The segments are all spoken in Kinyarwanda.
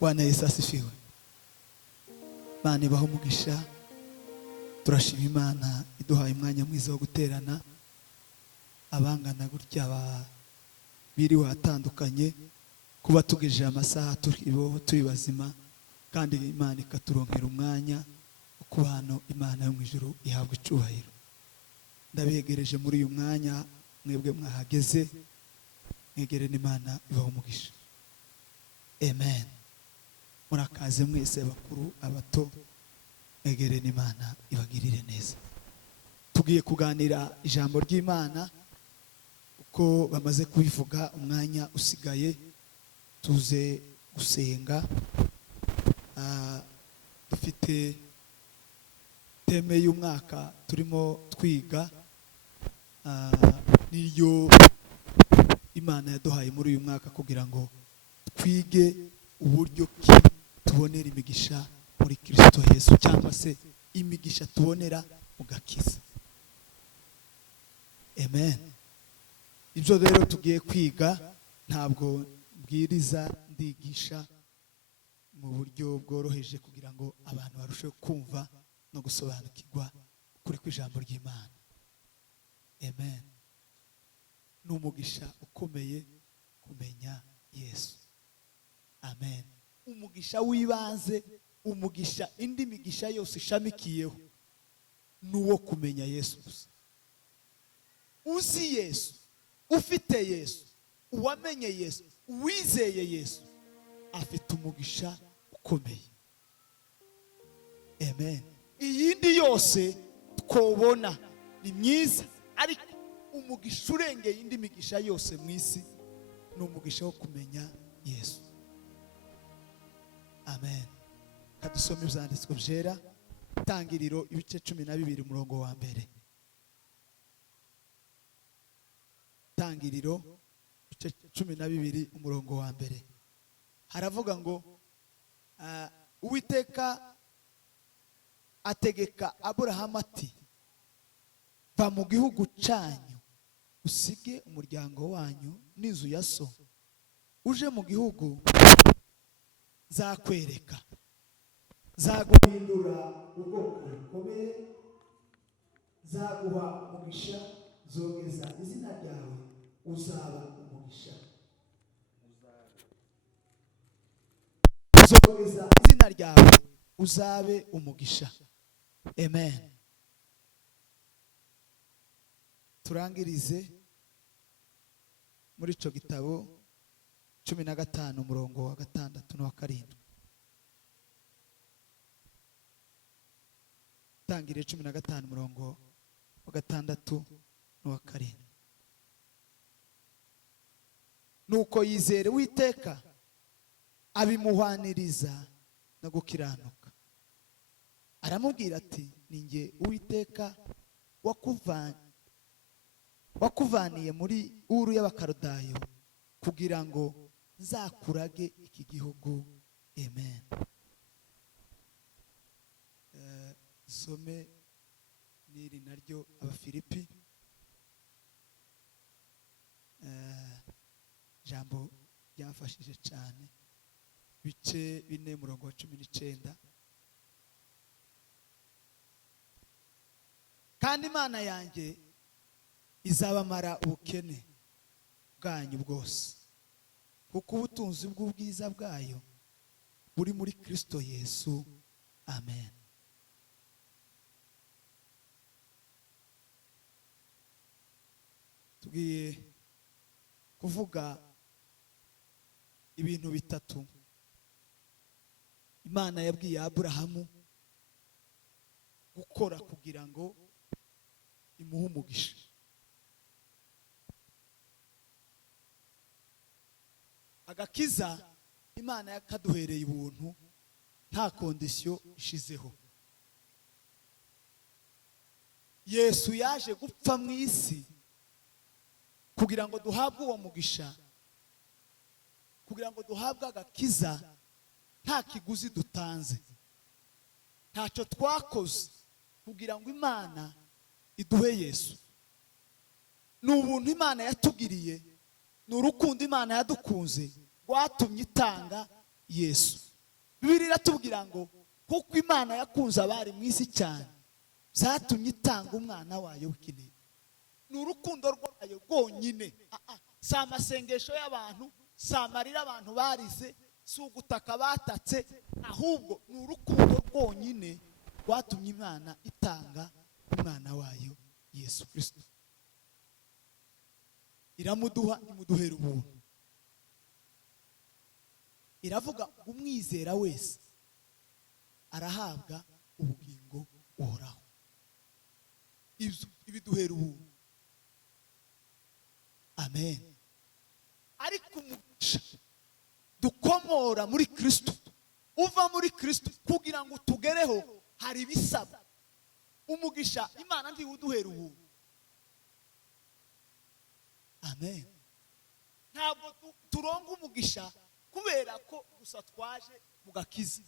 Bwana Yesu asifiwe. Imana ibaho umugisha. Turashima Imana iduhaye umwanya mwiza wo guterana abangana gutya biriwe atandukanye, kuba tugejeje amasaha turi bazima, kandi Imana ikaturonkera umwanya ku bantu Imana yo mu ijuru ihabwa icubahiro. Ndabegereje muri uyu mwanya, mwebwe mwahageze, mwegerene Imana ibaho umugisha. Amen. Murakaze mwese, bakuru abato, mwegerene Imana ibagirire neza. Tugiye kuganira ijambo ry'Imana uko bamaze kubivuga. Umwanya usigaye tuze gusenga. Dufite teme y'umwaka turimo twiga, niyo Imana yaduhaye muri uyu mwaka kugira ngo twige uburyo ki tubonera imigisha muri Kristo Yesu, cyangwa se imigisha tubonera mu gakiza. Amen. Ibyo rero tugiye kwiga, ntabwo mbwiriza, ndigisha mu buryo bworoheje kugira ngo abantu barusheho kumva no gusobanukirwa kuri kw'ijambo ry'Imana. Amen. Ni umugisha ukomeye kumenya Yesu. Amen. Umugisha w'ibanze, umugisha indi migisha yose ishamikiyeho, nuwo kumenya Yesu gusa. Uzi Yesu, ufite Yesu, uwamenye Yesu, uwizeye Yesu, afite umugisha ukomeye. Amen. Iyindi yose twobona ni myiza, ariko umugisha urengeye indi migisha yose mu isi ni umugisha wo kumenya Yesu. Amen. Kadusome ibyanditswe byera, Itangiriro ibice 12 umurongo wa mbere. Itangiriro ibice 12 umurongo wa mbere. Haravuga ngo Uwiteka ategeka Aburahamu ati, va mu gihugu cyanyu, usige umuryango wanyu n'inzu ya so, uje mu gihugu zakwereka, zaguhindura ubwoko bukomeye, zaguha umugisha, zogeza izina ryawe, uzaba umugisha. Zogeza izina ryawe, uzabe umugisha. Amen. Turangirize muri ico gitabo 15 umurongo wa 6 no wa 7. Tangire 15 umurongo wa 6 no wa 7. Nuko yizere Uwiteka abimuhwaniriza no gukiranuka. Aramubwira ati, ninjye Uwiteka wakuvaniye muri Uru y'Abakaludayo kugira ngo nzakurage iki gihugu. Amen. Some niri naryo Abafilipi, jambo ryafashije cyane, bice 4 umurongo wa 19. Kandi Imana yanjye izabamara ubukene bwanyu bwose, kuko ubutunzi bw'ubwiza bwayo buri muri Kristo Yesu. Amen. Tugiye kuvuga ibintu bitatu Imana yabwiye Aburahamu gukora kugira ngo imuhe umugisha. Agakiza Imana yakaduhereye ubuntu nta kondisiyo ishizeho. Yesu yaje gupfa mu isi kugira ngo duhabwe uwo mugisha, kugira ngo duhabwe agakiza nta kiguzi dutanze, ntacyo twakoze kugira ngo Imana iduhe Yesu. Ni ubuntu Imana yatugiriye, ni urukundo Imana yadukunze rwatumye itanga Yesu. Bibiliya iratubwira ngo kuko Imana yakunze abari mu isi cyane byatumye itanga umwana wayo w'ikinege. Ni urukundo rwayo rwonyine, si amasengesho y'abantu, si amarira abantu barize, si ugutaka batatse, ahubwo ni urukundo rwonyine rwatumye Imana itanga umwana wayo Yesu Kristo. Iramuduha, imuduhera ubuntu. Iravuga umwizera wese arahabwa ubugingo buhoraho. Ibiduhera ubuntu. Amen. Ariko umugisha dukomora muri Kristo, uva muri Kristo kugira ngo tugereho, hari ibisaba. Umugisha Imana ntiwuduhera ubuntu. Amen. Ntabwo turonga umugisha kubera ko gusa twaje mu gakiza,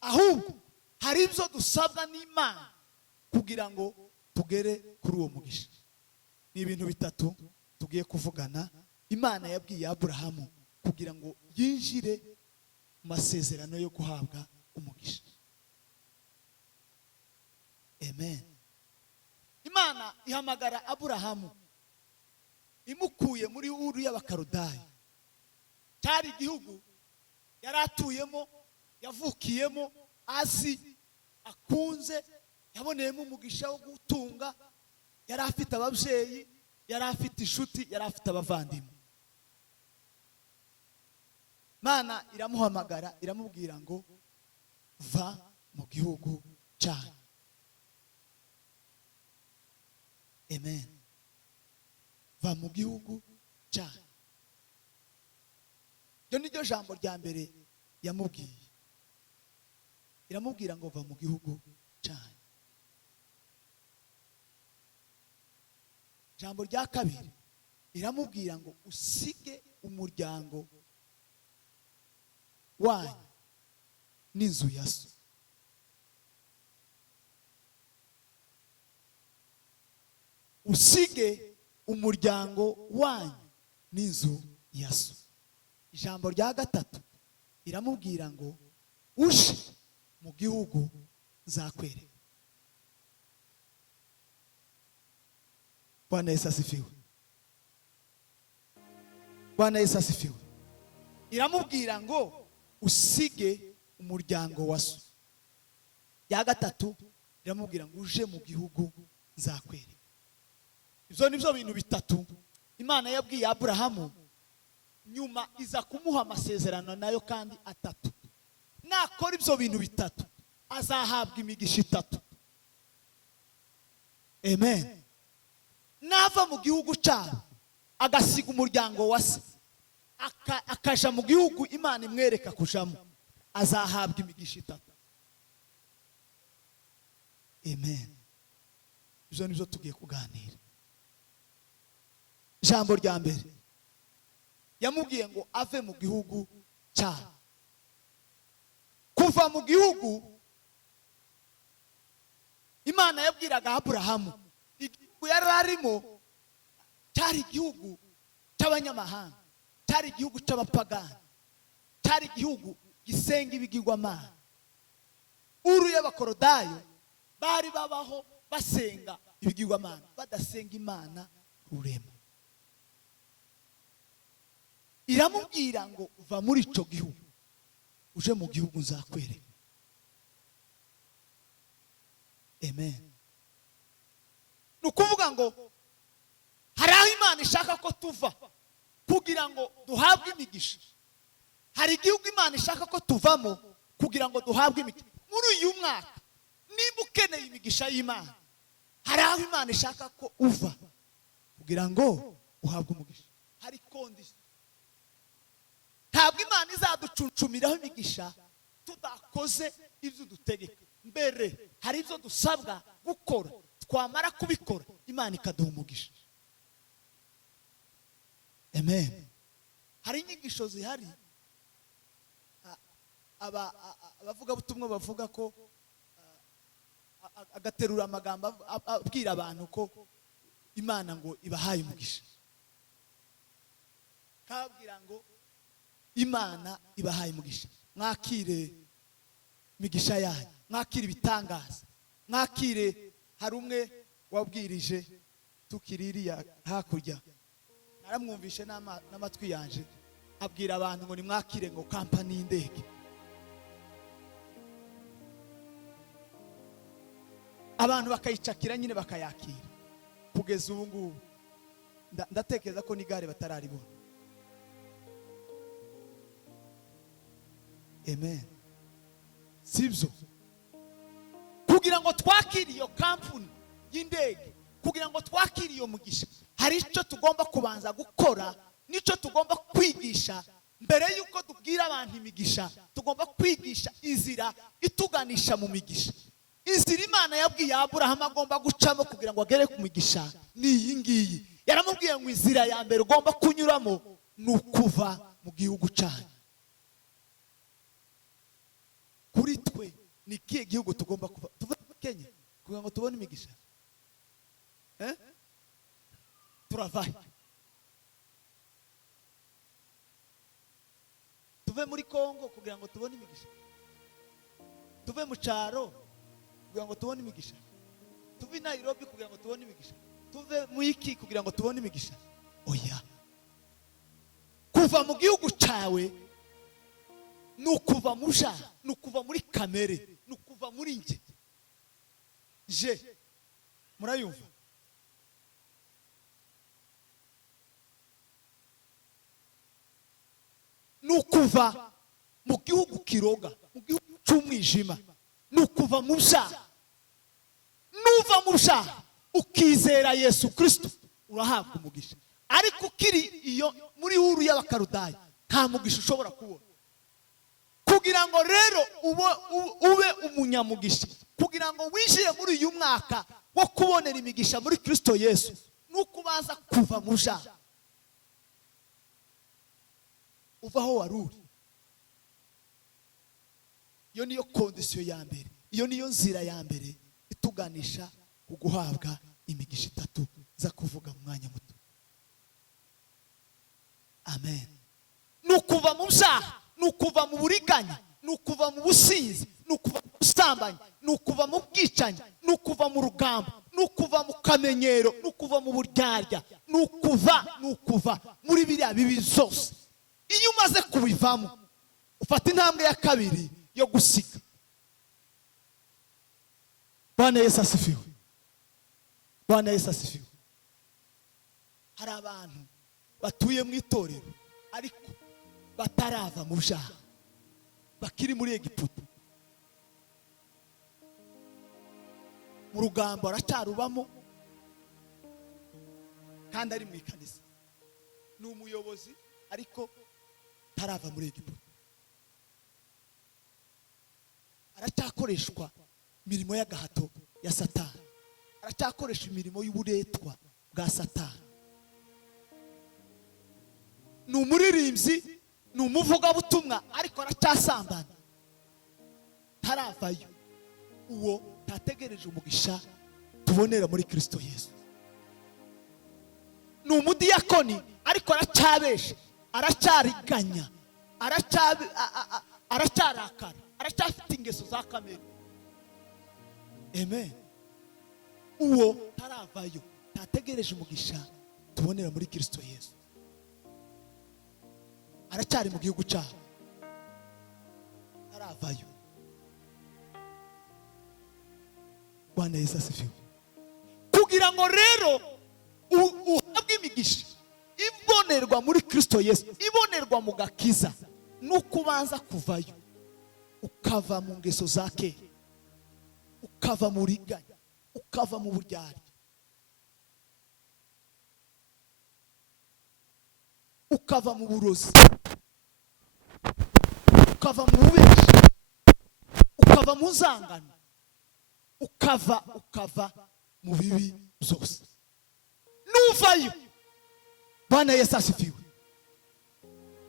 ahubwo hari ibyo dusabwa n'Imana kugira ngo tugere kuri uwo mugisha. Ni ibintu bitatu tugiye kuvugana Imana yabwiye Aburahamu kugira ngo yinjire mu masezerano yo guhabwa umugisha. Amen. Imana ihamagara Aburahamu imukuye muri Uru y'Abakaludayo, cyari igihugu yari atuyemo, yavukiyemo, azi, akunze, yaboneyemo umugisha wo gutunga, yari afite ababyeyi, yari afite inshuti, yari afite abavandimwe. Imana iramuhamagara iramubwira ngo va mu gihugu cyanyu. Amen. Va mu gihugu cyanyu. Iryo ni ryo jambo rya mbere yamubwiye. Iramubwira ngo va mu gihugu cyanyu. Jambo rya kabiri iramubwira ngo usige umuryango wanyu n'inzu ya so. Usige umuryango wanyu n'inzu ya so. Ijambo rya gatatu iramubwira ngo uje mu gihugu nzakwereka. Bwana Yesu asifiwe. Bwana Yesu asifiwe. Iramubwira ngo usige umuryango wa so. Ya gatatu iramubwira ngo uje mu gihugu nzakwereka. Ibyo ni byo bintu bitatu Imana yabwiye Aburahamu, nyuma iza kumuha amasezerano nayo kandi atatu. Nakora ibyo bintu bitatu azahabwa imigisha itatu. Amen. Nava mu gihugu cyabo agasiga umuryango wa se akaja mu gihugu Imana imwereka kujamo, azahabwa imigisha itatu. Amen. Ibyo ni byo tugiye kuganira. Ijambo rya mbere yamubwiye ngo ave mu gihugu cyabo. Kuva mu gihugu Imana yabwiraga Aburahamu, igihugu yari arimo cyari igihugu cy'abanyamahanga, cyari igihugu cy'abapagani, cyari igihugu gisenga ibigirwamana. Uru y'Abakorodayo bari babaho basenga ibigirwamana, badasenga Imana rurema. Iramubwira ngo uva muri ico gihugu uje mu gihugu nzakwereka. Amen. Nukuvuga ngo hari aho Imana ishaka ko tuva kugira ngo duhabwe imigisha. Hari igihugu Imana ishaka ko tuvamo kugira ngo duhabwe imigisha. Muri uyu mwaka nimba ukeneye imigisha y'Imana, hari aho Imana ishaka ko uva kugira ngo uhabwe umugisha. Hari kondisiyo. Ntabwo Imana izaducuncumiraho imigisha tudakoze ibyo dutegeka. Mbere hari ibyo dusabwa gukora, twamara kubikora Imana ikaduha umugisha. Amen. Hari inyigisho zihari abavuga butumwa bavuga ko agaterura amagambo abwira abantu ko Imana ngo ibahaye umugisha. Kabwira ngo Imana ibahaye umugisha, mwakire imigisha yanyu, mwakire ibitangaza, mwakire. Hari umwe wabwirije tukiririya hakurya, naramwumvishe n'amatwi yanje, abwira abantu ngo nimwakire ngo kampani y'indege. Abantu bakayicakira nyine bakayakira. Kugeza ubu ngubu ndatekereza ko n'igare batararibona. Amen. Sibyo kugira ngo twakire iyo kampani y'indege, kugira ngo twakire iyo mugisha, hari icyo tugomba kubanza gukora, nicyo tugomba kwigisha. Mbere yuko tubwira abantu imigisha, tugomba kwigisha inzira ituganisha mu migisha. Inzira Imana yabwiye Aburahamu agomba gucamo kugira ngo agere ku migisha ni iyi ngiyi. Yaramubwiye ngo inzira ya mbere ugomba kunyuramo ni ukuva mu gihugu cyanyu. Kuri twe ni ikihe gihugu tugomba kuva? Tuve muri Kenya kugira ngo tubone imigisha? Turavahe? Tuve muri Kongo kugira ngo tubone imigisha? Tuve mu cyaro kugira ngo tubone imigisha? Tuve i Nairobi kugira ngo tubone imigisha? Tuve mu iki kugira ngo tubone imigisha? Oya. Kuva mu gihugu cyawe ni ukuva mu byaha, ni ukuva muri kamere, ni ukuva muri nje. Murayumva? Ni ukuva mu gihugu kiroga, mu gihugu cy'umwijima, ni ukuva mu byaha. Nuva mu byaha ukizera Yesu Kristo urahabwa umugisha. Ariko ukiri iyo muri Uru y'Abakorodayo nta mugisha ushobora kubona. Kugira ngo rero ube umunyamugisha, kugira ngo winjire muri uyu mwaka wo kubonera imigisha muri Kristo Yesu, nuko ubanza kuva mu byaha. Uva aho wari uri. Iyo niyo kondisiyo ya mbere, iyo niyo nzira ya mbere ituganisha ku guhabwa imigisha itatu za kuvuga mu mwanya muto. Amen. Nukuva mu byaha, nukuva mu buriganya, nukuva mu businzi, nukuva mu busambanyi, nukuva mu bwicanyi, nukuva mu rugamba, nukuva mu kamenyero, nukuva mu buryarya, nukuva muri biriya bibi zose. Iyo umaze kubivamo dufata intambwe ya kabiri yo gusiga. Bwana Yesu asifiwe. Bwana Yesu asifiwe. Hari abantu batuye mu itorero ariko batarava mu byaha, bakiri muri Egiputa. Mu rugambo aracarubamo kandi ari mu ikanisa, ni umuyobozi ariko tarava muri Egiputa. Aracyakoreshwa imirimo y'agahato ya Satani, aracyakoresha imirimo y'uburetwa bwa Satani. Ni umuririmbyi, ni umuvugabutumwa ariko aracyasambana, taravayo. Uwo tategereje umugisha tubonera muri Kristo Yesu. Ni umudiyakoni ariko aracyabesha, aracyariganya, aracyarakara, aracyafite ingeso za kamere. Amen. Uwo taravayo, tategereje umugisha tubonera muri Kristo Yesu. Aracyari mu gihugu cyaho, taravayo. Bwana Yesu asifiwe. Kugira ngo rero uhabwe imigisha ibonerwa muri Kristo Yesu, ibonerwa mu gakiza, nuko ubanza kuvayo, ukava mu ngeso za kera, ukava mu riganya, ukava mu buryarya, ukava mu burozi, ukava mu bubeshi, ukava mu nzangano, ukava mu bibi byose. Nuvayo, Bwana Yesu asifiwe,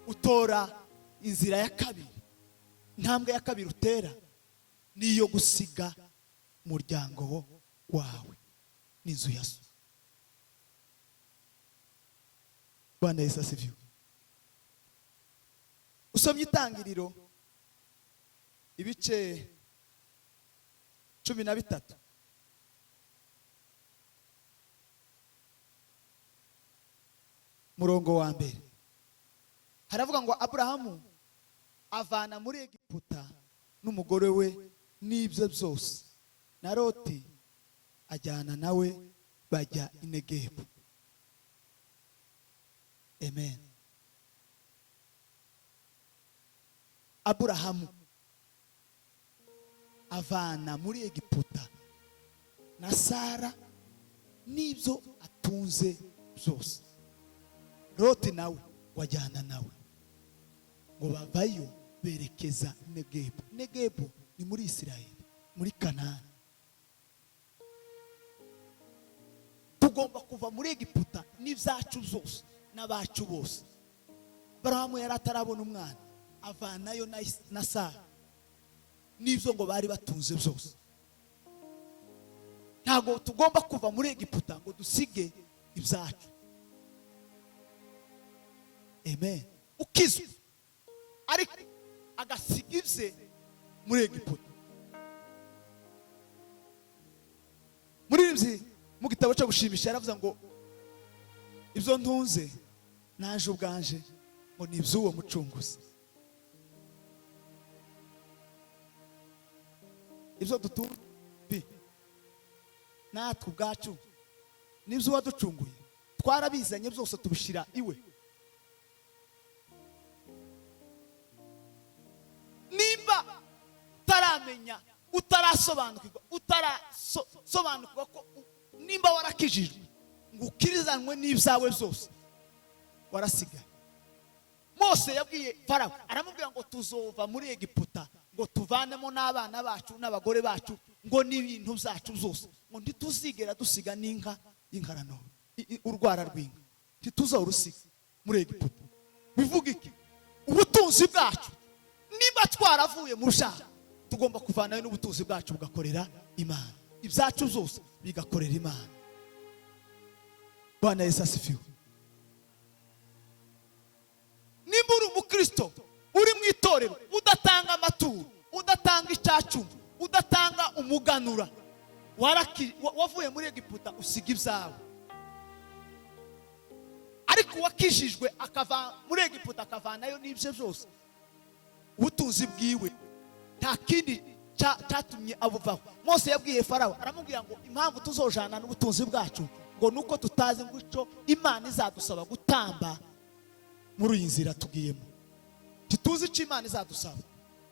utora inzira ya kabiri. Intambwe ya kabiri utera niyo gusiga umuryango wawe n'inzu ya so. Bwana Yesu asifiwe. Usomye Itangiriro ibice 13, murongo wa mbere, haravuga ngo Aburahamu avana muri Egiputa n'umugore we n'ibyo byose, na Loti ajyana nawe, bajya i Negebu. Amen. Aburahamu avana muri Egiputa na Sara n'ibyo atunze byose, Loti nawe wajyana nawe, ngo bavayo berekeza Negebu. Negebu ni muri Isirayeli, muri Kanani. Tugomba kuva muri Egiputa n'ibyacu byose n'abacu bose. Aburahamu yari atarabona umwana, avanayo na Sara n'ibyo ngo bari batunze byose. Ntabwo tugomba kuva muri Egiputa ngo dusige ibyacu. Amen. Ukizwe ariko agasiga ibye muri Egiputa. Muririmbyi mu gitabo cyo gushimisha yaravuze ngo ibyo ntunze naje ubwanje ngo ni iby'uwo mucunguzi. Ibyo dutunze natwe ubwacu n'ibyo waducunguye, twarabizanye byose tubishyira iwe. Nimba utaramenya, utarasobanukirwa ko nimba warakijijwe ngo ukirizanwe n'ibyawe byose, warasigaye. Mose yabwiye Farawo, aramubwira ngo tuzova muri Egiputa, ngo tuvanemo n'abana bacu n'abagore bacu, ngo n'ibintu byacu byose, ngo ntituzigera dusiga n'inka y'inkarano, urwara rw'inka ntituzorusiga muri Egiputa. Bivuga iki? Ubutunzi bwacu niba twaravuye mu byaha, tugomba kuvanayo n'ubutunzi bwacu bugakorera Imana, ibyacu byose bigakorera Imana. Bwana Yesu asifiwe. Nimba uri umukristo, uri mu itorero, udatanga amaturo, udatanga icyacu, udatanga umuganura, wavuye muri Egiputa usiga ibyawe. Ariko wakijijwe akava muri Egiputa akavanayo n'ibyo byose, ubutunzi bwiwe nta kindi cyatumye abuvaho. Mose yabwiye Farawo aramubwira ngo impamvu tuzojana n'ubutunzi bwacu ngo nuko tutazi ngo icyo Imana izadusaba gutamba muri iyi nzira tugiyemo. Tituzi icyo Imana izadusaba,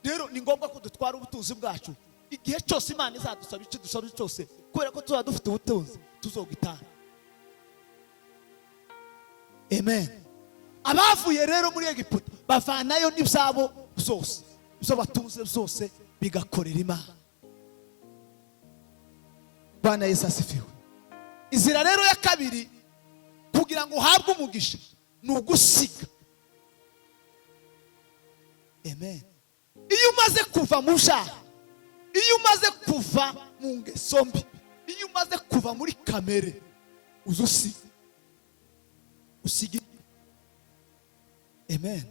rero ni ngombwa ko dutwara ubutunzi bwacu. Igihe cyose Imana izadusaba icyo dusabye cyose, kubera ko tuzaba dufite ubutunzi, tuzogitanga. Amen. Abavuye rero muri Egiputa bavanayo n'ibyabo byose, ibyo batunze byose bigakorera Imana. Bwana Yesu asifiwe. Inzira rero ya kabiri kugira ngo uhabwe umugisha ni ugusiga. Amen. Iyo umaze kuva mu byaha, iyo umaze kuva mu ngeso mbi, iyo umaze kuva muri kamere, uzusiga. Usige. Amen.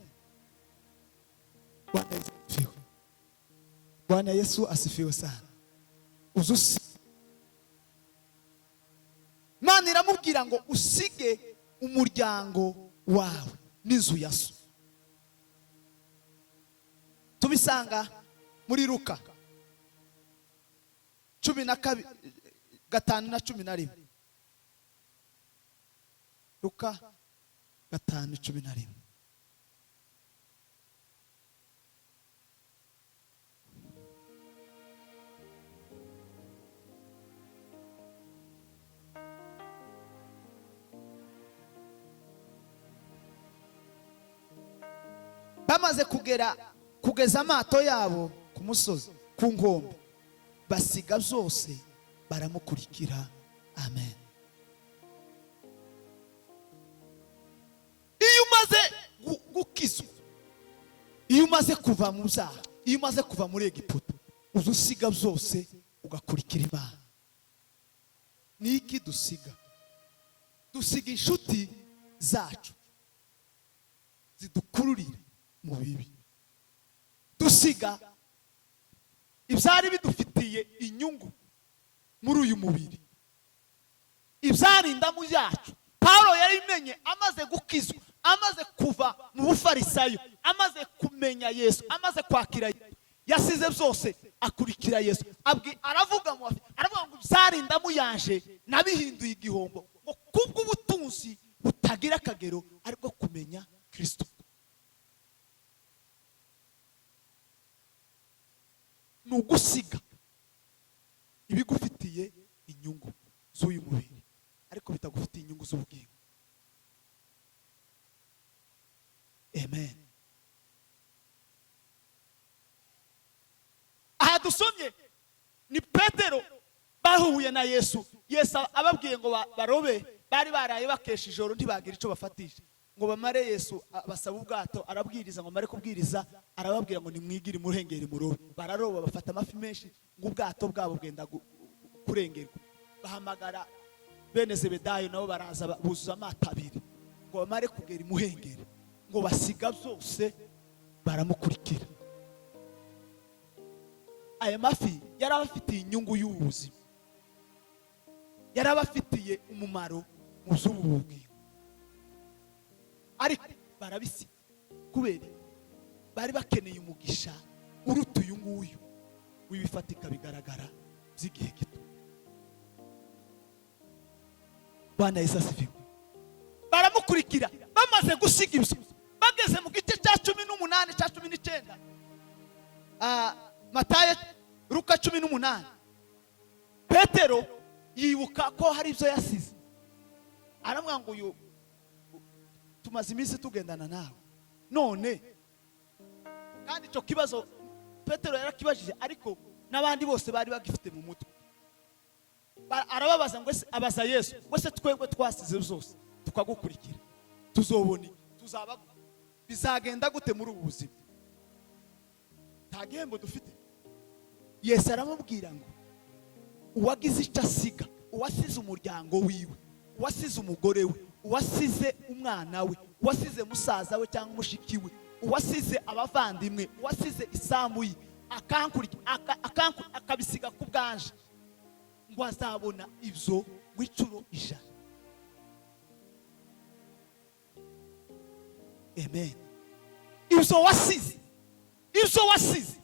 Bwana Yesu asifiwe. Bwana Yesu asifiwe sana. Uzusiga. Imana iramubwira ngo usige umuryango wawe n'inzu ya so. Tubisanga muri Luka 5:11. Luka 5:11. Bamaze kugeza amato yabo ku musozi, ku nkombe, basiga byose baramukurikira. Amen. Iyo umaze gukizwa, iyo umaze kuva mu byaha, iyo umaze kuva muri Egiputa, uzusiga byose ugakurikira Imana. Ni iki dusiga? Dusiga inshuti zacu zidukururira mu bibi. Dusiga ibyari bidufitiye inyungu muri uyu mubiri, ibyarinda mu yacu. Paulo yarimenye amaze gukizwa, amaze kuva mu bufarisayo, amaze kumenya Yesu, amaze kwakira Yesu, yasize byose akurikira Yesu. Aravuga ngo ibyarinda mu yanje nabihinduye igihombo ngo kubw'ubutunzi butagira akagero ariko kumenya Kristo. Nugusiga ibigufitiye inyungu z'uyu mubiri ariko bitagufitiye inyungu z'ubugingo. Amen. Aha dusomye ni Petero bahuye na Yesu. Yesu ababwiye ngo barobe, bari baraye bakesha ijoro ntibagira icyo bafatisha ngo bamare. Yesu basaba ubwato, arabwiriza ngo mare kubwiriza, arababwira ngo nimwigire muhengeri murobe. Bararoba bafata amafi menshi ngo ubwato bwabo bwenda kurengerwa. Bahamagara bene Zebedayo nabo baraza buzuza amato abiri ngo bamare kugera imuhengeri, ngo basiga byose baramukurikira. Aya mafi yarabafitiye inyungu y'ubuzima, yarabafitiye umumaro mu by'ubugingo, ariko barabisiga kubera bari bakeneye umugisha uruta uyu nguyu w'ibifatika bigaragara by'igihe gito. Bwana Yesu asifiwe. Baramukurikira bamaze gusiga ibyo, bageze mu gice cya 18 cya 19. Matayo, Luka 18. Petero yibuka ko hari ibyo yasize, aramwanga ngo uyu tumaze iminsi tugendana nawe, none kandi icyo kibazo Petero yarakibajije, ariko n'abandi bose bari bagifite mu mutwe. Arababaza ngo abaza Yesu, wese twebwe twasize byose tukagukurikira, tuzobona tuzaba bizagenda gute muri ubu buzima? Nta gihembo dufite. Yesu aramubwira ngo uwagize icyo asiga, uwasize umuryango wiwe, uwasize umugore we, uwasize umwana we, uwasize musaza we cyangwa umushiki we, uwasize abavandimwe, uwasize isambu ye, akabisiga ku bwanje, ngo azabona ibyo w'icuro 100. Amen. Ibyo wasize, izo wasize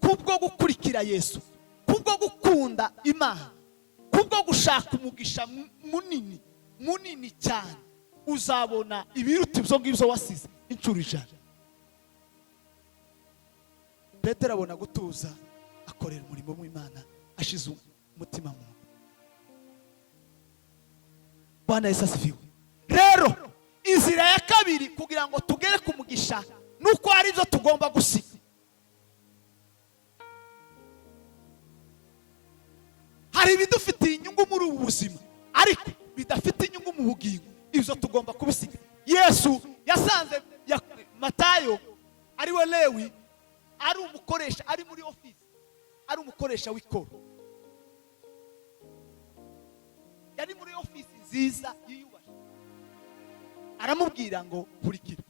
kubwo gukurikira Yesu, kubwo gukunda Imana, kubwo gushaka umugisha munini cyane, uzabona ibiruta ibyo ngibyo wasize inshuro 100. Petero abona gutuza, akorera umurimo w'Imana ashize umutima mu. Bwana Yesu asifiwe. Rero inzira ya kabiri kugira ngo tugere ku mugisha nuko hari byo tugomba gusiga. Hari ibidufitiye inyungu muri ubu buzima ariko bidafite inyungu mu bugingo, ibyo tugomba kubisiga. Yesu yasanze Matayo ari we Lewi, ari umukoresha, ari muri office, ari umukoresha w'ikoro, yari muri office nziza yiyubasha. Aramubwira ngo kurikira.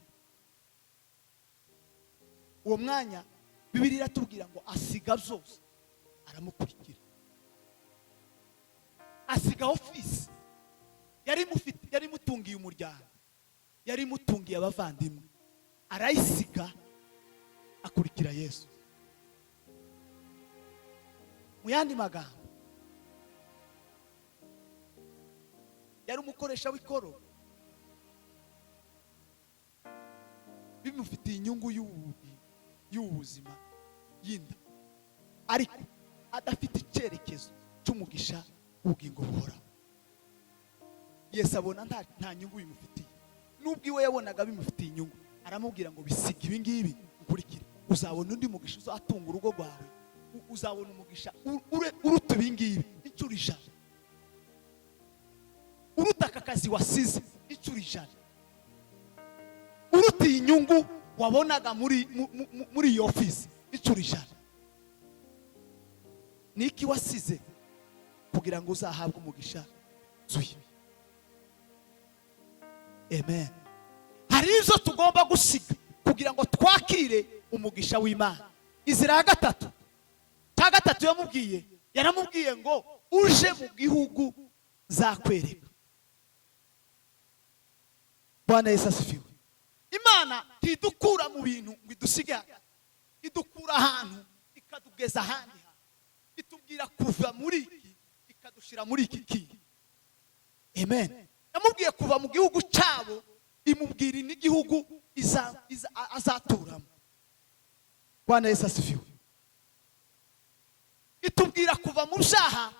Uwo mwanya Bibiliya iratubwira ngo asiga byose aramukurikira. Asiga office yari mutungiye umuryango, yari mutungiye abavandimwe, arayisiga akurikira Yesu. Mu yandi magambo, yari umukoresha w'ikoro, bimufitiye inyungu y'ubuzima yinda, ariko adafite icyerekezo cy'umugisha w'ubugingo buhoraho. Yesu abona nta nyungu bimufitiye, nubwo iwe yabonaga bimufitiye inyungu. Aramubwira ngo bisiga ibi ngibi ukurikire, uzabona undi mugisha uzatunga urugo rwawe, uzabona umugisha uruta ibi ngibi inshuro 100, uruta aka kazi wasize inshuro 100, uruta inyungu wabonaga muri iyo office inshuro 100. Niki wasize kugira ngo uzahabwe umugisha zuye? Amen. Hari izo tugomba gusiga kugira ngo twakire umugisha w'Imana. Inzira ya gatatu, yaramubwiye ngo uje mu gihugu zakwereka. Bwana Yesu asifiwe. Imana tidukura mu bintu ngo idusige, idukura ahantu ikadugeza ahandi, itubwira kuva muri iki ikadushira muri iki. Amen. Yamubwiye kuva mu gihugu cyabo, imubwira n'igihugu azaturamo. Bwana Yesu asifiwe. Itubwira kuva mu byaha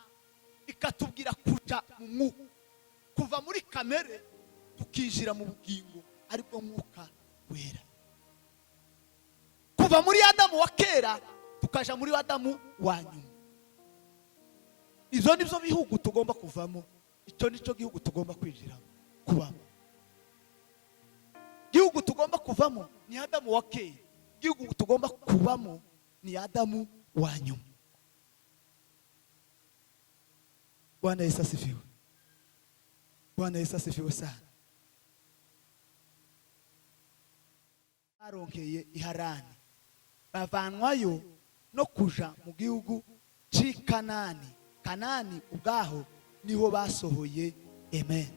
ikatubwira kuja mu mwuka, kuva muri kamere tukijira mu bugingo ariko mwuka wera, kuva muri Adamu wa kera tukaja muri Adamu wa nyuma. Izo nibyo bihugu tugomba kuvamo, icyo nicyo gihugu tugomba kwinjiramo kubamo. Gihugu tugomba kuvamo ni Adamu wa kera, gihugu tugomba kubamo ni Adamu wa nyuma. Bwana Yesu asifiwe. Bwana Yesu asifiwe sana. Baronkeye iharani, bavanwayo no kuja mu gihugu cy'i Kanani. Kanani ubwaho niho basohoye. Amen.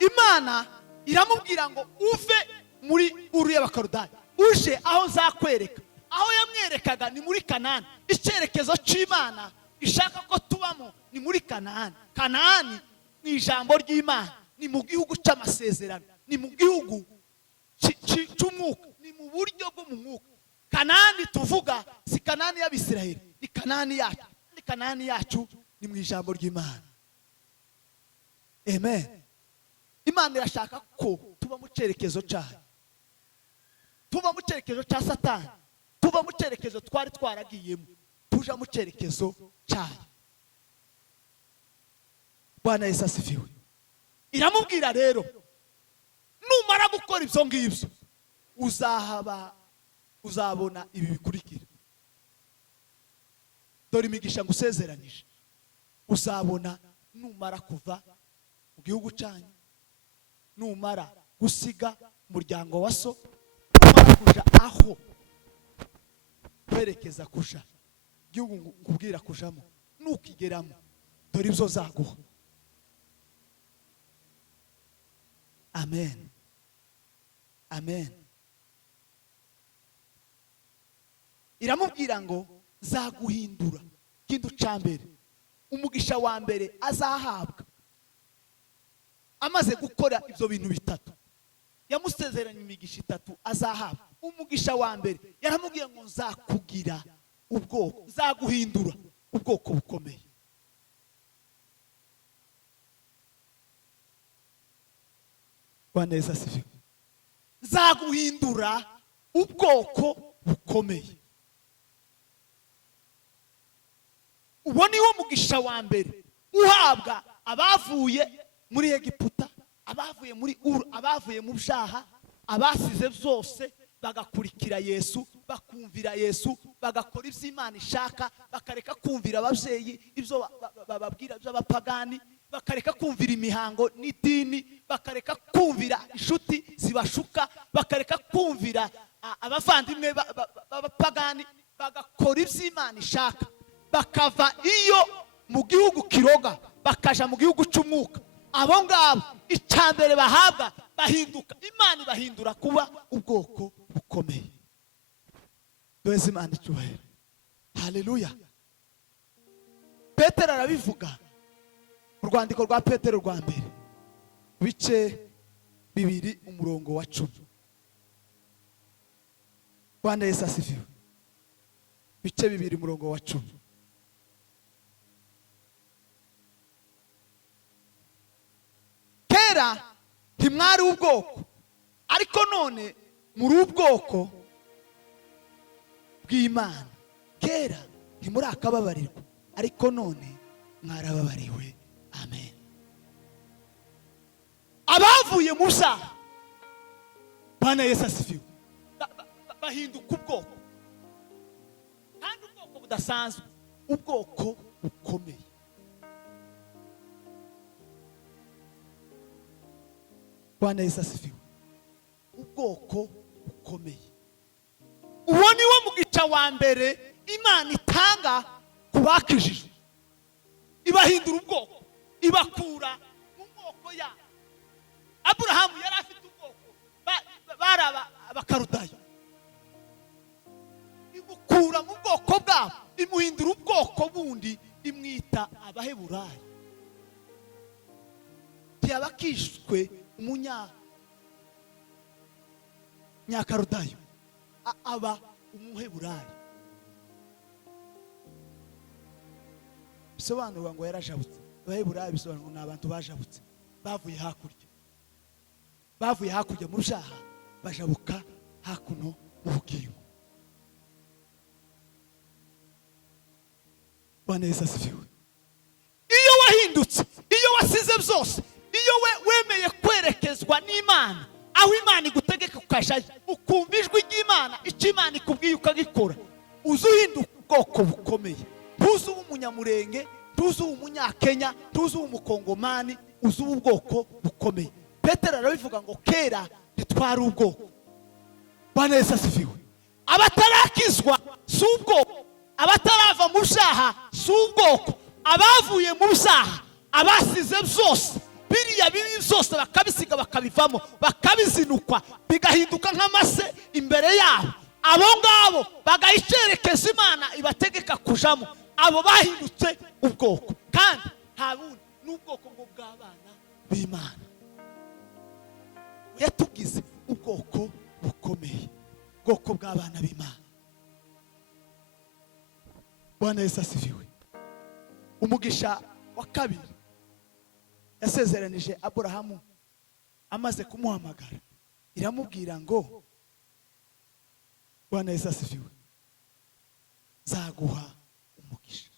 Imana iramubwira ngo uve muri Uru y'Abakaludaya uje aho nzakwereka. Aho yamwerekaga ni muri Kanani. Icyerekezo cy'Imana ishaka ko tubamo ni muri Kanani. Kanani ni ijambo ry'Imana, ni mu gihugu cy'amasezerano, ni mu gihugu cy'umwuka, ni mu buryo bwo mu mwuka. Kanani tuvuga si Kanani y'Abisiraheli, ni Kanani yacu. Ni Kanani yacu ni mu ijambo ry'Imana. Amen. Imana irashaka ko tuba mu cyerekezo cyayo, tuba mu cyerekezo cya Satani, tuba mu cyerekezo twari twaragiyemo, tuja mu cyerekezo cyayo. Bwana Yesu asifiwe. Iramubwira rero, numara gukora ibyo ngibyo uzabona ibi bikurikira. Dore imigisha ngusezeranyije uzabona numara kuva mu gihugu cyanyu, numara gusiga umuryango wa so, numara kuja aho kwerekeza kuja igihugu ngubwira kujamo, nukigeramo dore ibyo zaguha. amen amen. Iramubwira ngo zaguhindura. Ikintu cya mbere, umugisha wa mbere azahabwa amaze gukora ibyo bintu bitatu, yamusezeranye imigisha itatu azahabwa. Umugisha wa mbere yaramubwiye ngo nzakugira ubwoko, nzaguhindura ubwoko bukomeye. Bwana asifiwe. Nzaguhindura ubwoko bukomeye. Uwo ni wo mugisha wa mbere uhabwa abavuye muri Egiputa, abavuye muri Uru, abavuye mu byaha, abasize byose bagakurikira Yesu, bakumvira Yesu, bagakora ibyo Imana ishaka, bakareka kumvira ababyeyi ibyo bababwira by'abapagani, bakareka kumvira imihango n'idini, bakareka kumvira inshuti zibashuka, bakareka kumvira abavandimwe b'abapagani, bagakora ibyo Imana ishaka, bakava iyo mu gihugu kiroga bakaja mu gihugu cy'umwuka. Abo ngabo icya mbere bahabwa, bahinduka, Imana ibahindura kuba ubwoko bukomeye. Duheze Imana icyubahiro. Haleluya. Petero arabivuga mu rwandiko rwa Petero rwa mbere bice 2 umurongo wa 10. Bwana Yesu asifiwe. Bice 2 umurongo wa 10. Kera ntimwari ubwoko, ariko none muri ubwoko bw'Imana. Kera ntimurakababarirwa, ariko none mwarababariwe. Amen. Abavuye mu byaha, Bwana Yesu asifiwe, bahinduka ubwoko, kandi ubwoko budasanzwe, ubwoko bukomeye. Bwana Yesu asifiwe. Ubwoko bukomeye. Uwo ni wo mugisha wa mbere Imana itanga ku bakijijwe, ibahindura ubwoko, ibakura mu moko yabo. Aburahamu yari afite ubwoko, bari abakarudayo, imukura mu bwoko bwabo, imuhindura ubwoko bundi, imwita abaheburayo. Ntiyabakishwe nyakarudayo, aba umuheburayo. Bisobanurwa ngo yarajabutse. Abaheburayo bisobanurwa ngo ni abantu bajabutse, bavuye hakurya, bavuye hakurya mu byaha, bajabuka hakuno mu bugingo. Bwana Yesu asifiwe. Iyo wahindutse, iyo wasize byose, iyo wemeye kwerekezwa n'Imana, aho Imana igutegeka ukajayo, ukumva ijwi ry'Imana, icyo Imana ikubwiye ukagikora, uzuhinduka ubwoko bukomeye. Ntuzi umunyamurenge, ntuzi umunyakenya, ntuzi umukongomani, uzi ubwoko bukomeye. Petero arabivuga ngo kera ntitwari ubwoko. Bwana Yesu asifiwe. Abatarakizwa si ubwoko, abatarava mu byaha si ubwoko, abavuye mu byaha, abasize byose, biriya bibi byose bakabisiga, bakabivamo, bakabizinukwa, bigahinduka nk'amase imbere yabo. Abo ngabo bagayicerekeza Imana ibategeka kujamo. Abo bahindutse ubwoko, kandi nta bundi n'ubwoko ngo bw'abana b'Imana. Yatugize ubwoko bukomeye, ubwoko bw'abana b'Imana. Bwana Yesu asifiwe. Umugisha wa kabiri yasezeranije Aburahamu amaze kumuhamagara, iramubwira ngo, Bwana Yesu asifiwe, zaguha umugisha.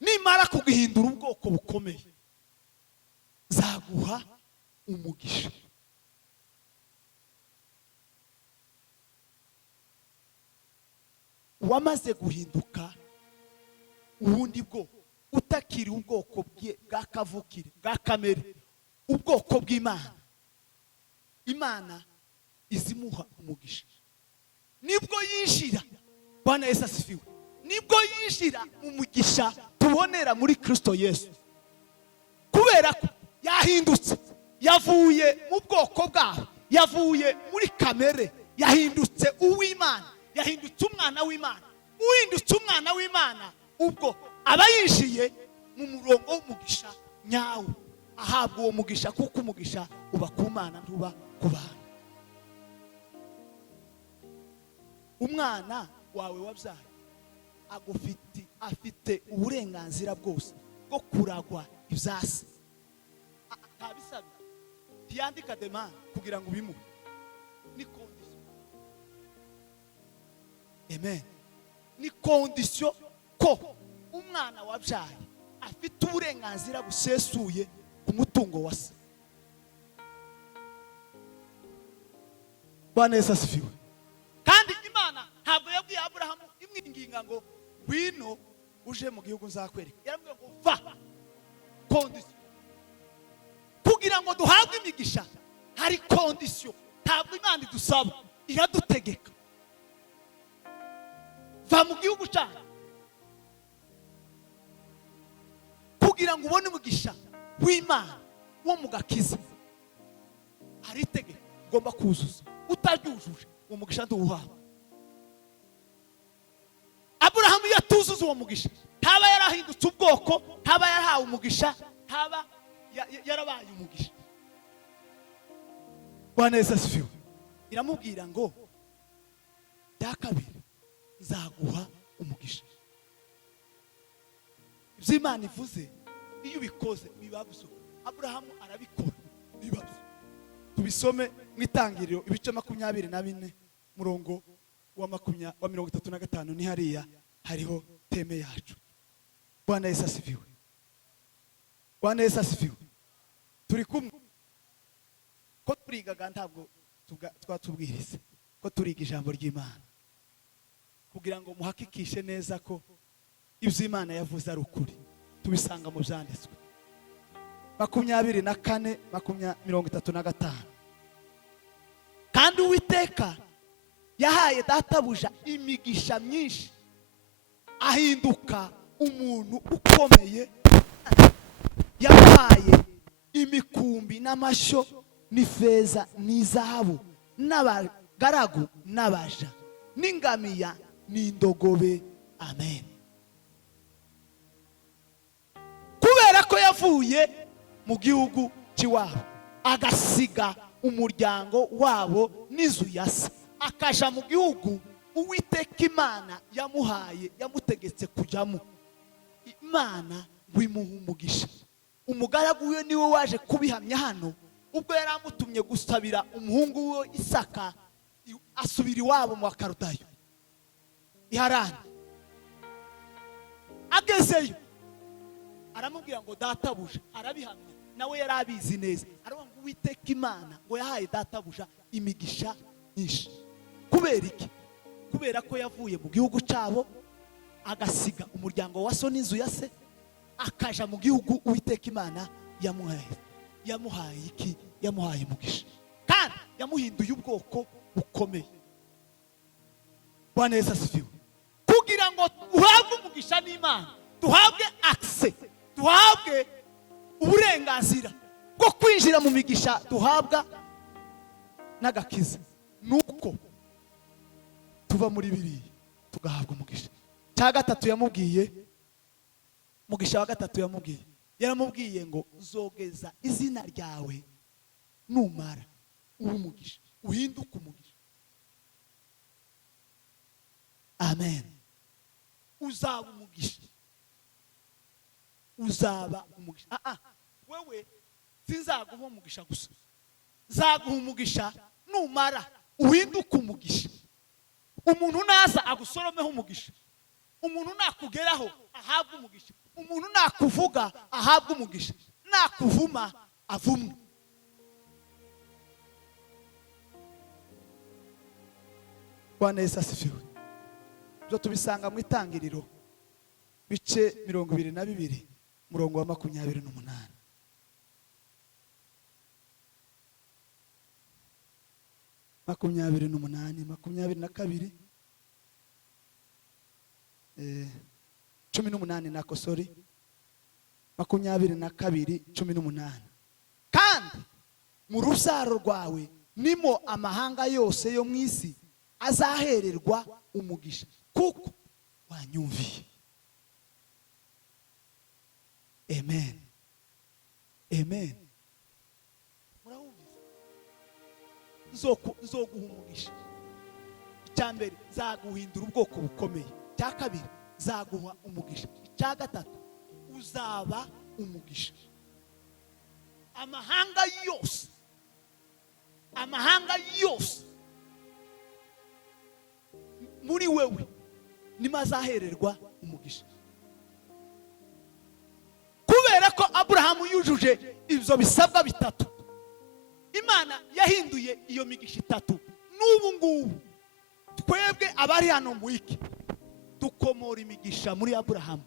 Nimara kuguhindura ubwoko bukomeye, zaguha umugisha. Wamaze guhinduka ubundi bwoko, utakiri ubwoko bwa kavukire, bwa kamere, ubwoko bw'Imana, Imana izimuha umugisha. Nibwo yinjira, Bwana Yesu asifiwe, nibwo yinjira mu mugisha tubonera muri Kristo Yesu. yarahindutse, yavuye mu bwoko bwaho, yavuye muri kamere, yahindutse uw'Imana, yahindutse umwana w'Imana. Uhindutse umwana w'Imana ubwo aba yinjiye mu murongo w'umugisha nyawo, ahabwa uwo mugisha, kuko umugisha uba ku Mana ntuba ku bantu. Umwana wawe wabyaye afite uburenganzira bwose bwo kuragwa ibyase. Ntabisabye, ntiyandika demande kugira ngo bimuhe, ni condition. Amen. Ni condition ko umwana wabyaye afite uburenganzira busesuye ku mutungo wa se. Bwana Yesu asifiwe. Kandi Imana ntabwo yabwiye Aburahamu imwinginga ngo wino uje mu gihugu nzakwereka. Yarambwiye ngo va. Condition. Kugira ngo duhabwe imigisha hari condition. Ntabwo Imana idusaba, iradutegeka. Va mu gihugu cyacu kugira ngo ubone umugisha w'Imana wo mu gakiza. Hari itegeko ugomba kuzuza, utaryujuje uwo mugisha ntuwuhabwa. Aburahamu yatuzuza uwo mugisha, ntaba yarahindutse ubwoko, ntaba yarahawe umugisha, ntaba yarabaye umugisha. Bwana Yesu asifiwe. Iramubwira ngo bya kabiri nzaguha umugisha. Ibyo Imana ivuze iyo ubikoze bibabuso. Aburahamu arabikora bibabuso. Tubisome mu Itangiriro ibice 24 murongo wa 35 ni hariya hariho teme yacu. Bwana Yesu asifiwe. Bwana Yesu asifiwe. Turi kumwe ko turigaga, ntabwo twatubwirize ko turiga ijambo ry'Imana kugira ngo muhakikishe neza ko ibyo Imana yavuze ari ukuri. Tubisanga mu byanditswe 24:35. Kandi Uwiteka yahaye databuja imigisha myinshi, ahinduka umuntu ukomeye. Yahaye imikumbi n'amashyo n'ifeza n'izahabu n'abagaragu n'abaja n'ingamiya n'indogobe. Amen. Kubera ko yavuye mu gihugu cy'iwabo agasiga umuryango wabo n'inzu ya se, akaja mu gihugu Uwiteka Imana yamuhaye, yamutegetse kujyamo. Imana wimuha umugisha. Umugaragu we niwe waje kubihamya hano ubwo yari amutumye gusabira umuhungu we Isaka asubira iwabo mu Bakarudayo i Harani. Agezeyo aramubwira ngo databuja, arabihamya nawe yari abizi neza. Aravuga ngo Uwiteka Imana ngo yahaye databuja imigisha myinshi. Kubera iki? Kubera ko yavuye mu gihugu cyabo agasiga umuryango wa so n'inzu ya se, akaja mu gihugu Uwiteka Imana yamuhaye. Yamuhaye iki? Yamuhaye umugisha, kandi yamuhinduye ubwoko bukomeye. Bwana Yesu asifiwe. Kugira ngo duhabwe umugisha n'Imana, duhabwe access, duhabwe uburenganzira bwo kwinjira mu migisha duhabwa n'agakiza, nuko tuva muri biriya tugahabwa umugisha. Cya gatatu yamubwiye, umugisha wa gatatu yamubwiye, yaramubwiye ngo zogeza izina ryawe numara umugisha, uhinduke umugisha. Amen. Uzaba umugisha, uzaba umugisha. Wewe sinzaguha umugisha gusa, zaguha umugisha numara uhinduke umugisha. Umuntu naza agusoromeho umugisha, umuntu nakugeraho ahabwa umugisha, umuntu nakuvuga ahabwa umugisha, nakuvuma avumwe. Bwana Yesu asifiwe. Byo tubisanga mu Itangiriro bice 22 murongo wa 28. 28, 22, 18 nako sorry, 22, 18. mu rubyaro rwawe nimo amahanga yose yo mu isi azahererwa umugisha kuko wanyumviye. Amen, amen. Murahumvise? Nzoguha umugisha. Icya mbere, zaguhindura ubwoko bukomeye. Icya kabiri, zaguha umugisha. Icya gatatu, uzaba umugisha. Amahanga yose muri wewe nimo azahererwa umugisha. Kubera ko Aburahamu yujuje ibyo bisabwa bitatu, Imana yahinduye iyo migisha itatu. N'ubu ngubu twebwe abari hano mu iki dukomora imigisha muri Aburahamu,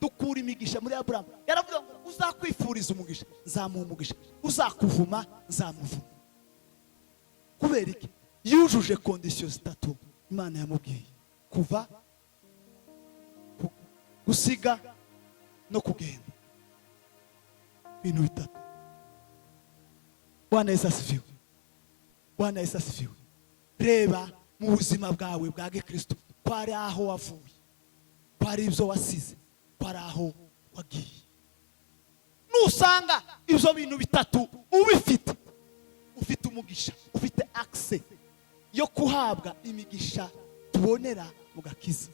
dukura imigisha muri Aburahamu. Yaravuga ngo uzakwifuriza umugisha nzamuha umugisha, uzakuvuma nzamuvuma. Kubera iki? Yujuje kondisiyo zitatu Imana yamubwiye: kuva, gusiga no kugenda. Ibintu bitatu. Bwana Yesu asifiwe. Bwana Yesu asifiwe. Reba mu buzima bwawe bwa Gikristo, kwari aho wavuye, kwari ibyo wasize, kwari aho wagiye. Nusanga ibyo bintu bitatu ubifite, ufite umugisha, ufite access yo kuhabwa imigisha tubonera mu gakiza.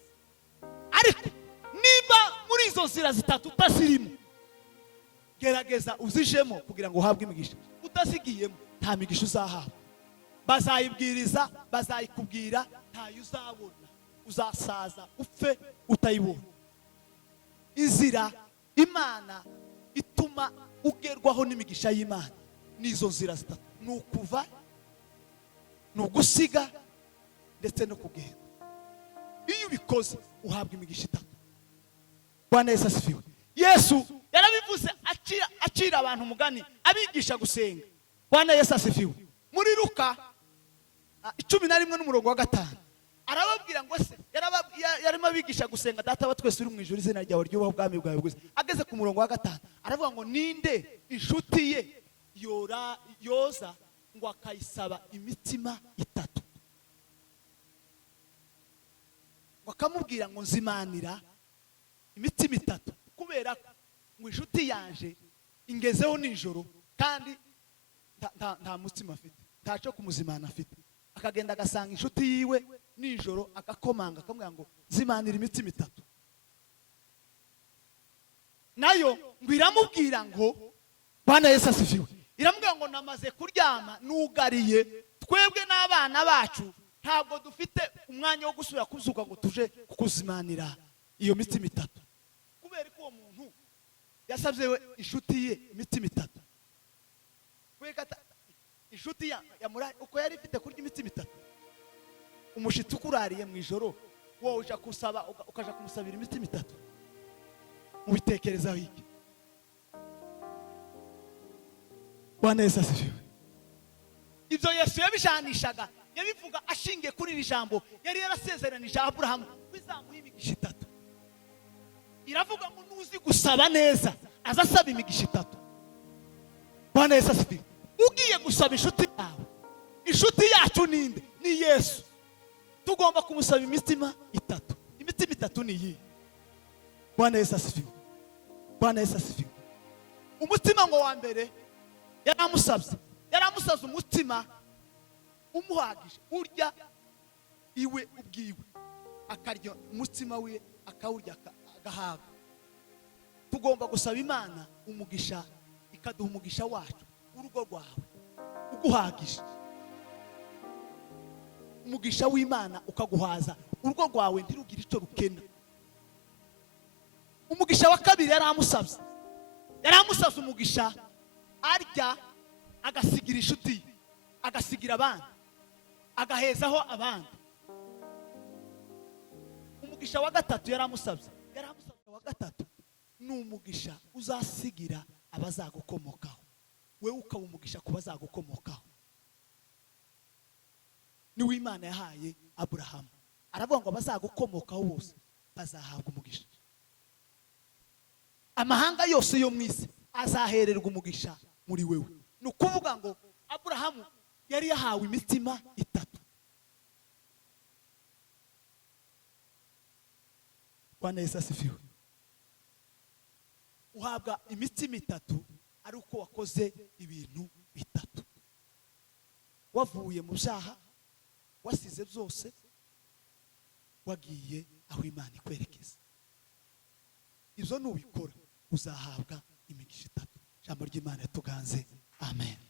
Ariko niba muri izo nzira zitatu utazirimo, gerageza uzijemo kugira ngo uhabwe imigisha. Utazigiyemo nta migisha uzahabwa. Bazayibwiriza, bazayikubwira, ntayo uzabona. Uzasaza upfe utayibona. Inzira Imana ituma ugerwaho n'imigisha y'Imana n'izo nzira zitatu: ni ukuva, ni ugusiga ndetse no kugenda. Iyo ubikoze uhabwa imigisha itatu. Bwana Yesu asifiwe. Yesu yarabivuze acira abantu umugani, abigisha gusenga. Bwana Yesu asifiwe. Muri Luka 11:5 arababwira ngo se yarimo abigisha gusenga: Data wa twese uri mu ijuru, izina ryawe ryubahe, ubwami bwawe bwize. Ageze ku murongo wa 5 aravuga ngo ninde inshuti ye yoza ngo akayisaba imitima itatu, bakamubwira ngo nzimanira imitima itatu, kubera ngo inshuti yanje ingezeho nijoro kandi nta mutima afite, ntaco kumuzimana afite. Akagenda agasanga inshuti yiwe nijoro, akakomanga akamubwira ngo nzimanira imitima itatu. Nayo ngo iramubwira ngo, Bwana Yesu asifiwe, iramubwira ngo namaze kuryama nugariye, twebwe n'abana bacu ntabwo dufite umwanya wo gusubira kuzuka ngo tuje kukuzimanira iyo mitima itatu. Kubera ko uwo muntu yasabye we inshuti ye imitima itatu. Inshuti ya murari uko yari ifite kurya imitima itatu, umushitsi ukurariye mu ijoro wowe uja kusaba, ukaja kumusabira imitima itatu, mubitekerezaho iki? Bwana Yesu asifiwe. Ibyo Yesu yabishanishaga, yabivuga ashingiye kuri iri jambo yari yarasezeranije Aburahamu bizamuha imigisha itatu. Iravuga ngo nuzi gusaba neza azasaba imigisha itatu. Bwana Yesu asifiwe. Ugiye gusaba inshuti yawe, inshuti yacu ninde? Ni Yesu. Tugomba kumusaba imitima itatu. Imitima itatu ni iyi. Bwana Yesu asifiwe. Bwana Yesu asifiwe. Umutima ngo wa mbere yaramusabye umutima umuhagije, urya iwe ubwiwe, akarya umutima we akawurya agahaga. Tugomba gusaba Imana umugisha, ikaduha umugisha wacu, urugo rwawe uguhagije, umugisha w'Imana ukaguhaza, urugo rwawe ntirugire icyo rukena. Umugisha wa kabiri yaramusabye umugisha, arya agasigira inshuti, agasigira abandi, agahezaho abandi. Umugisha wa gatatu yaramusabye wa gatatu ni umugisha uzasigira abazagukomokaho, wewe ukaba umugisha ku bazagukomokaho. Niwe Imana yahaye Aburahamu, aravuga ngo abazagukomokaho bose bazahabwa umugisha. Amahanga yose yo mu isi azahererwa umugisha muri wewe. Ni ukuvuga ngo Aburahamu yari yahawe imitima itatu. Bwana Yesu asifiwe. Uhabwa imitima itatu ari uko wakoze ibintu bitatu. Wavuye mu byaha, wasize byose, wagiye aho Imana ikwerekeza. Ibyo nubikora uzahabwa imigisha itatu. Ijambo ry'Imana tuganze. Amen.